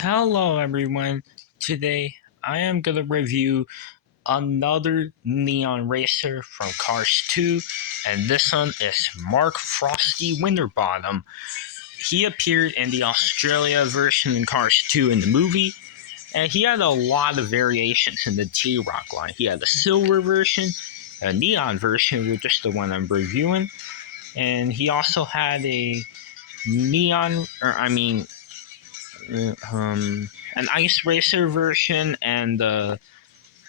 Hello everyone. Today I am going to review another neon racer from Cars 2, and this one is Mark Frosty Winterbottom. He appeared in the Australia version in Cars 2 in the movie, and he had a lot of variations in the T-Rock line. He had a silver version, a neon version, which is the one I'm reviewing, and he also had a neon, or I mean, an ice racer version and the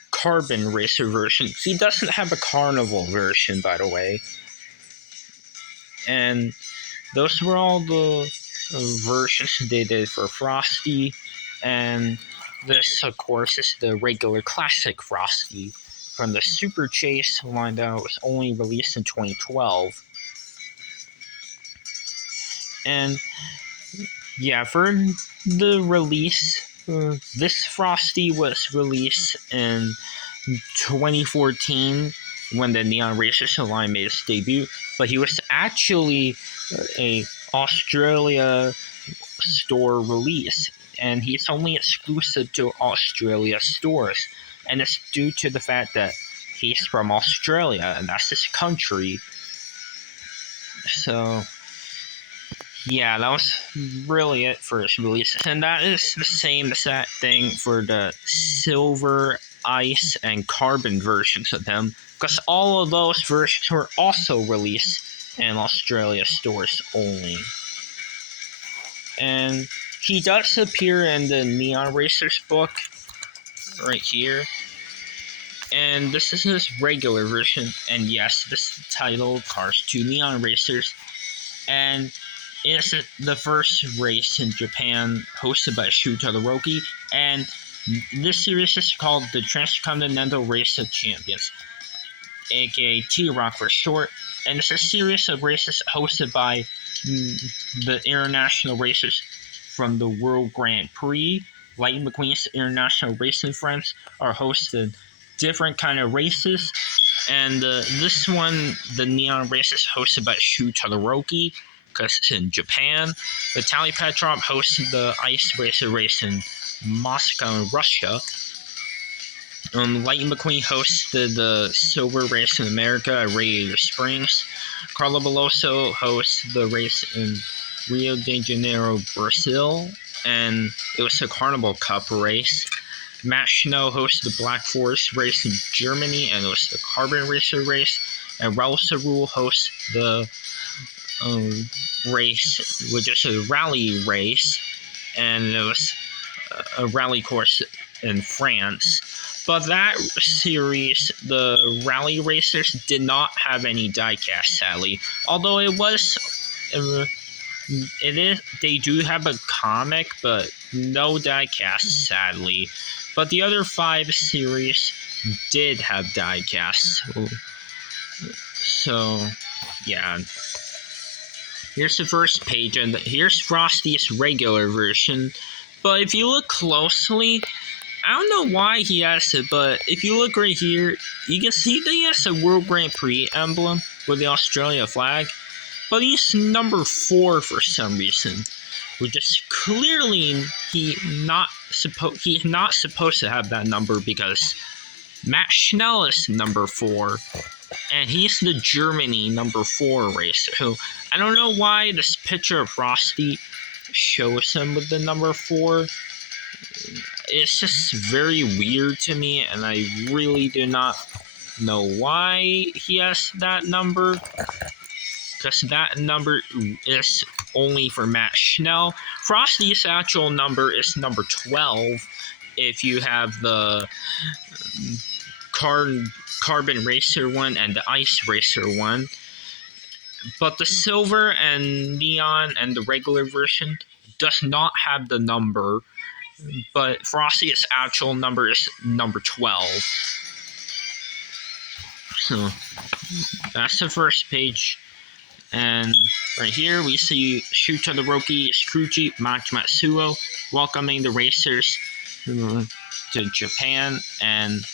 carbon racer version. He doesn't have a carnival version, by the way. And those were all the versions they did for Frosty. And this, of course, is the regular classic Frosty from the Super Chase line that was only released in 2012. And yeah, for the release, this Frosty was released in 2014 when the Neon Racers line made its debut, but he was actually a Australia store release, and he's only exclusive to Australia stores, and it's due to the fact that he's from Australia, and that's his country. So yeah, that was really it for its release. And that is the same exact thing for the silver, ice, and carbon versions of them, because all of those versions were also released in Australia stores only. And he does appear in the Neon Racers book right here. And this is his regular version. And yes, this is titled Cars 2 Neon Racers. And it's the first race in Japan hosted by Shu Todoroki, and this series is called the Transcontinental Race of Champions, aka T-Rock for short, and it's a series of races hosted by the international racers from the World Grand Prix. Lightning McQueen's International Racing Friends are hosted different kind of races, and this one, the Neon Race, is hosted by Shu Todoroki, because it's in Japan. Vitaly Petrov hosted the Ice Racer race in Moscow in Russia. Lightning McQueen hosted the Silver race in America at Radiator Springs. Carlo Beloso hosts the race in Rio de Janeiro, Brazil, and it was a Carnival Cup race. Matt Schnell hosted the Black Forest race in Germany, and it was the Carbon Racer race. And Raul Sarul hosts the race, which is a rally race, and it was a rally course in France. But that series, the rally racers, did not have any diecast, sadly. Although it was, they do have a comic, but no diecast, sadly. But the other 5 series did have diecasts. So yeah. Here's the first page, and here's Frosty's regular version. But if you look closely, I don't know why he has it, but if you look right here, you can see that he has a World Grand Prix emblem with the Australia flag. But he's number 4 for some reason, which is clearly he's not supposed to have that number, because Matt Schnell is number 4. And he's the Germany number 4 racer, who I don't know why this picture of Frosty shows him with the number 4. It's just very weird to me, and I really do not know why he has that number, because that number is only for Matt Schnell. Frosty's actual number is number 12 if you have the Carbon Racer one and the Ice Racer one. But the Silver and Neon and the regular version does not have the number, but Frosty's actual number is number 12. So that's the first page. And right here we see Shu Todoroki, Scrooge, Matsuo welcoming the racers to Japan, and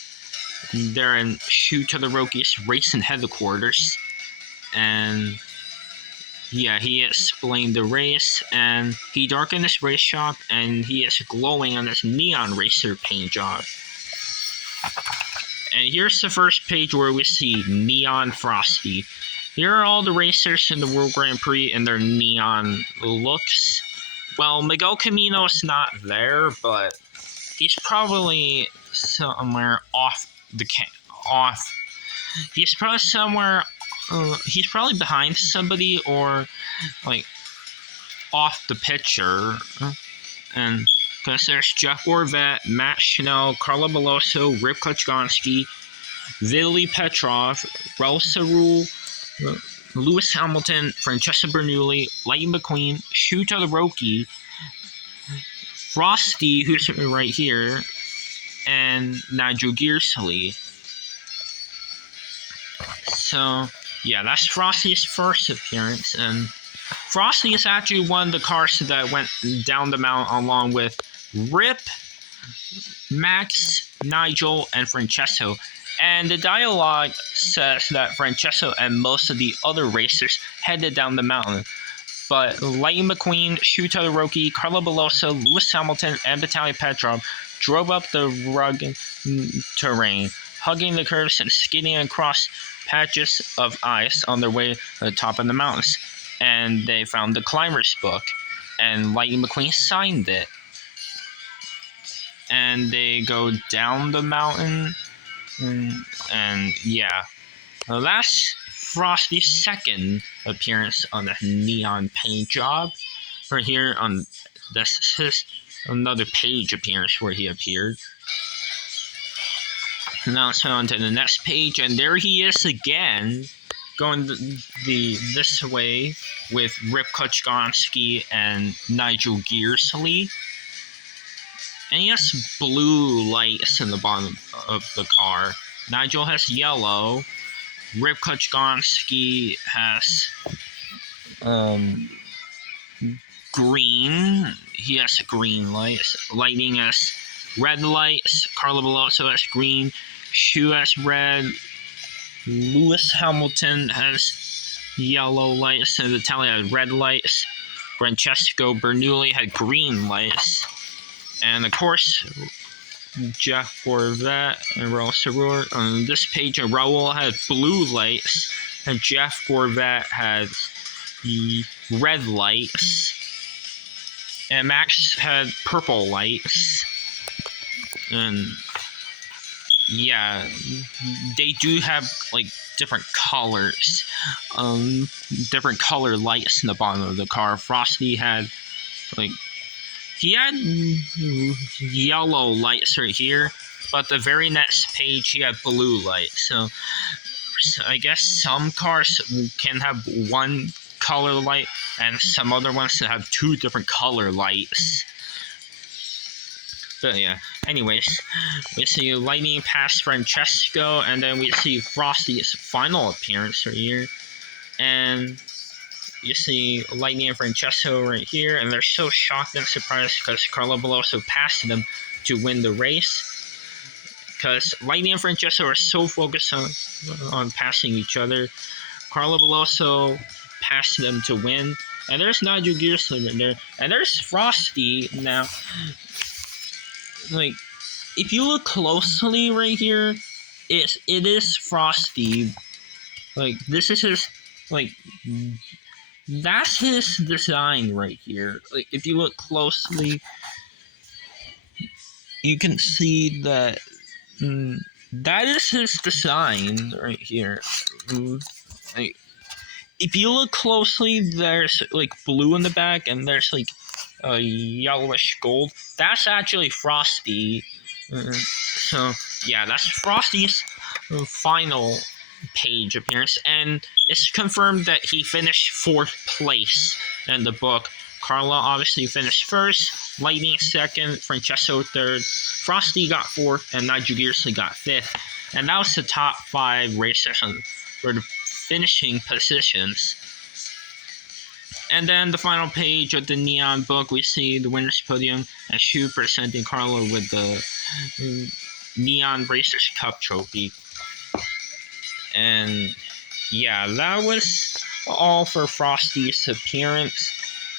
they're in Shu Todoroki's racing headquarters. And yeah, he explained the race, and he darkened his race shop, and he is glowing on this neon racer paint job. And here's the first page where we see Neon Frosty. Here are all the racers in the World Grand Prix in their neon looks. Well, Miguel Camino is not there, but he's probably somewhere off the off. He's probably somewhere. He's probably behind somebody or like off the picture. And because there's Jeff Gorvet, Matt Schnell, Carla Beloso, Rip Kuchgonski, Vitaly Petrov, Raul Cerul, Lewis Hamilton, Francesca Bernoulli, Lightning McQueen, Shu Todoroki, Frosty, who's right here, and Nigel Gearsley. So, yeah, that's Frosty's first appearance, and Frosty is actually one of the cars that went down the mountain along with Rip, Max, Nigel, and Francesco. And the dialogue says that Francesco and most of the other racers headed down the mountain. But Lightning McQueen, Shu Todoroki, Carla Beloso, Lewis Hamilton, and Vitaly Petrov drove up the rugged terrain, hugging the curves and skidding across patches of ice on their way to the top of the mountains. And they found the climber's book, and Lightning McQueen signed it. And they go down the mountain, and yeah. Well, that's Frosty's second appearance on the neon paint job. Right here on this is his another page appearance where he appeared. Now let's go on to the next page, and there he is again, going this way with Rip Kuchgonski and Nigel Gearsley. And he has blue lights in the bottom of the car. Nigel has yellow. Rip Kuchgonski has green. He has green lights. Lightning has red lights. Carla Beloso has green. Shu has red. Lewis Hamilton has yellow lights, and Vitaly had red lights. Francesco Bernoulli had green lights. And of course, Jeff Gorvet and Raul Cerul. On this page, Raul had blue lights, and Jeff Gorvet had red lights. And Max had purple lights. And yeah, they do have like different colors, different color lights in the bottom of the car. Frosty had like he had yellow lights right here, but the very next page he had blue lights. So I guess some cars can have one color light, and some other ones that have two different color lights. But yeah, anyways, we see Lightning past Francesco, and then we see Frosty's final appearance right here. And you see Lightning and Francesco right here, and they're so shocked and surprised because Carla Beloso passed them to win the race. Because Lightning and Francesco are so focused on passing each other. Carla Beloso passed them to win. And there's Nigel Gearsley right there. And there's Frosty now. Like, if you look closely right here, it is Frosty. Like, this is his, like, that's his design right here. Like, if you look closely, you can see that that is his design right here. Like, if you look closely, there's like blue in the back, and there's like a yellowish gold. That's actually Frosty. So yeah, that's Frosty's final page appearance, and it's confirmed that he finished 4th place in the book. Carla obviously finished first, Lightning second, Francesco third, Frosty got 4th, and Nigel Gearsley got 5th. And that was the top 5 racers for the finishing positions. And then the final page of the neon book, we see the winner's podium and Shu presenting Carla with the Neon Racers Cup trophy. And yeah, that was all for Frosty's appearance.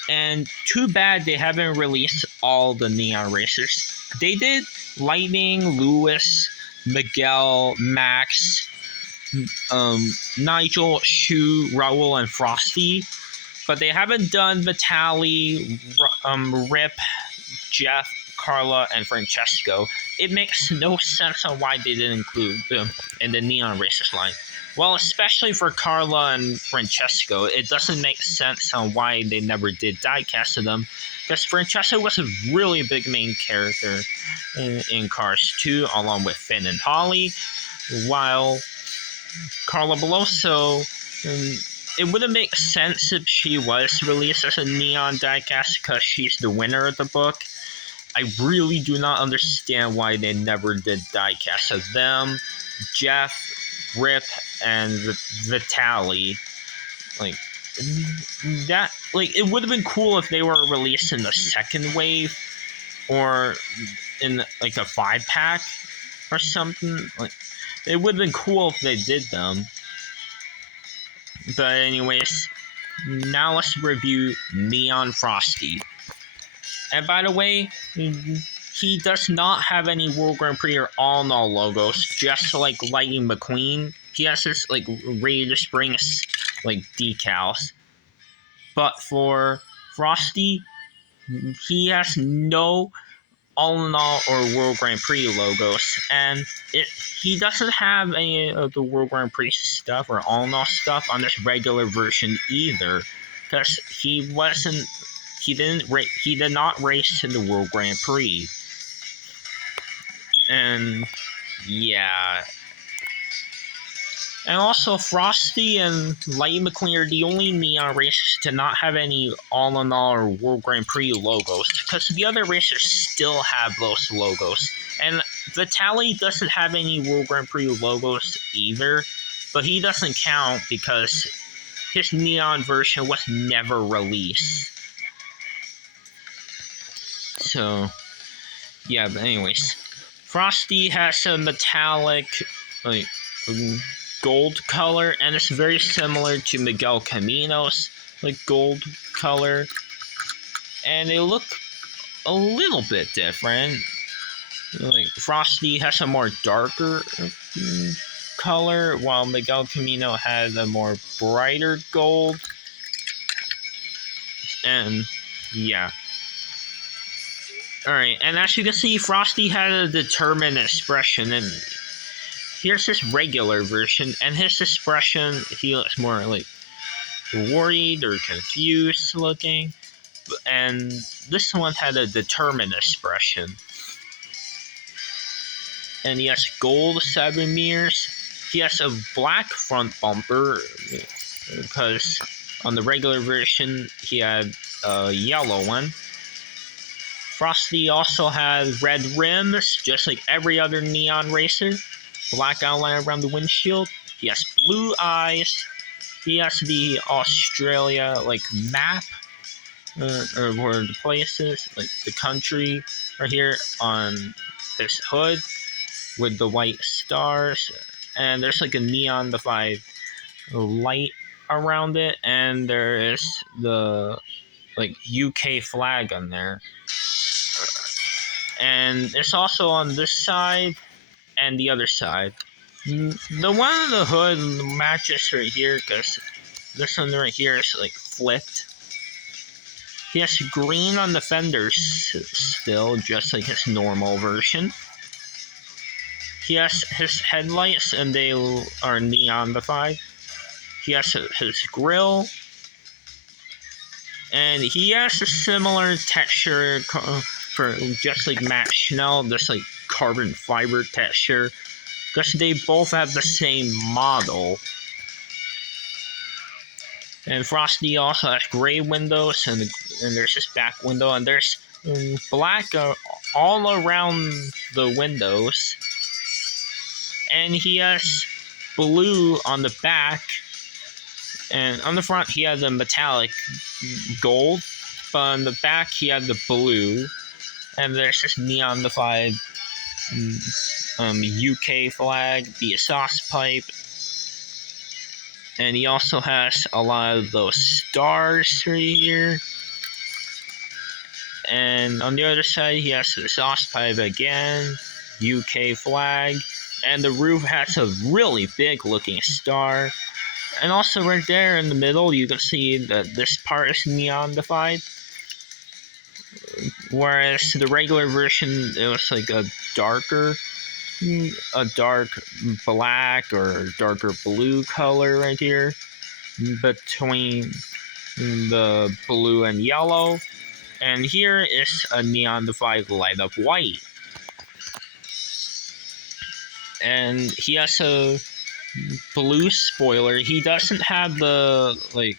And too bad they haven't released all the Neon Racers. They did Lightning, Lewis, Miguel, Max, Nigel, Shu, Raul, and Frosty. But they haven't done Vitaly, Rip, Jeff, Carla, and Francesco. It makes no sense on why they didn't include them in the Neon Racers line. Well, especially for Carla and Francesco, it doesn't make sense on why they never did diecast them, because Francesco was a really big main character in Cars 2, along with Finn and Holly, while Carla Beloso, it wouldn't make sense if she was released as a Neon diecast because she's the winner of the book. I really do not understand why they never did diecast of them, Jeff, Rip, and Vitaly. Like that, it would have been cool if they were released in the second wave or in like a 5-pack or something. Like, it would have been cool if they did them. But anyways, now let's review Neon Frosty. And by the way, he does not have any World Grand Prix or All in All logos, just like Lightning McQueen. He has his Ready to Spring decals. But for Frosty, he has no All in All or World Grand Prix logos, and he doesn't have any of the World Grand Prix stuff or All in All stuff on this regular version either, because he did not race in the World Grand Prix. And yeah. And also, Frosty and Lightning McQueen are the only Neon racers to not have any All in All or World Grand Prix logos, because the other racers still have those logos. And Vitaly doesn't have any World Grand Prix logos either, but he doesn't count because his Neon version was never released. So, yeah, but anyways. Frosty has a metallic, gold color, and it's very similar to Miguel Camino's gold color, and they look a little bit different. Frosty has a more darker color, while Miguel Camino has a more brighter gold. And yeah. Alright, and as you can see, Frosty had a determined expression, and here's his regular version, and his expression, he looks more worried or confused looking, and this one had a determined expression. And he has gold 7 mirrors. He has a black front bumper, because on the regular version, he had a yellow one. Frosty also has red rims, just like every other Neon racer. Black outline around the windshield. He has blue eyes. He has the Australia map, or where the places, the country, right here on his hood with the white stars. And there's a neon-defied light around it, and there is the UK flag on there. And it's also on this side and the other side. The one on the hood matches right here, because this one right here is flipped. He has green on the fenders still, just like his normal version. He has his headlights, and they are neon-defied. He has his grill, and he has a similar texture for just like Matt Schnell, this carbon fiber texture, because they both have the same model. And Frosty also has gray windows, and there's this back window, and there's black all around the windows. And he has blue on the back, and on the front he has a metallic gold, but on the back he has the blue. And there's this neon-defied UK flag, the exhaust pipe. And he also has a lot of those stars right here. And on the other side, he has the exhaust pipe again, UK flag, and the roof has a really big looking star. And also right there in the middle, you can see that this part is neonified. Whereas the regular version, it was like a dark black or darker blue color right here between the blue and yellow. And here is a neonified light of white. And he has a blue spoiler. He doesn't have the like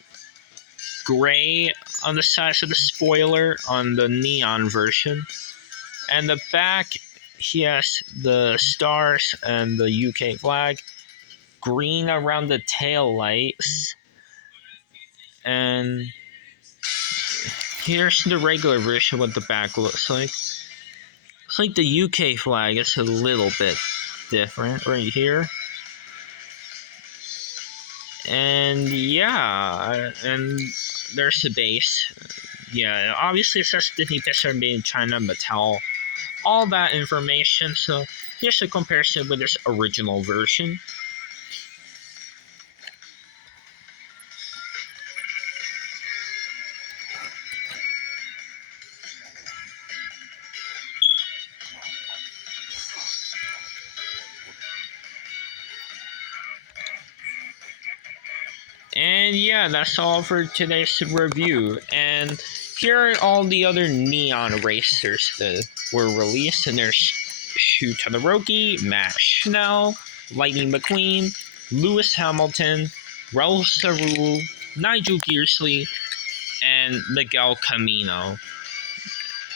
gray on the sides of the spoiler on the neon version. And the back, he has the stars and the UK flag, green around the tail lights, and here's the regular version what the back looks like. It's like the UK flag is a little bit different right here. And yeah, and there's the base. Yeah, obviously it says Disney Pixar made in China, Mattel, all that information. So here's a comparison with this original version. And yeah, that's all for today's review. And here are all the other neon racers that were released. And there's Shu Todoroki, Matt Schnell, Lightning McQueen, Lewis Hamilton, Raul Sarul, Nigel Gearsley, and Miguel Camino.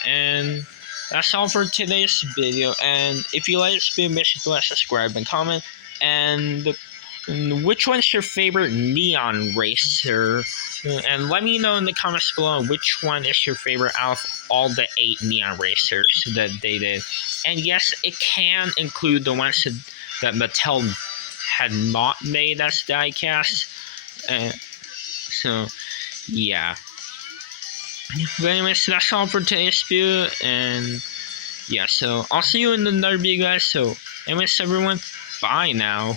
And that's all for today's video. And if you like this video, make sure to like, subscribe, and comment. And which one's your favorite neon racer? And let me know in the comments below which one is your favorite out of all the 8 neon racers that they did. And yes, it can include the ones that Mattel had not made as diecast. So, yeah. But anyways, that's all for today's video. And yeah, so I'll see you in another video, guys. So, anyways, everyone, bye now.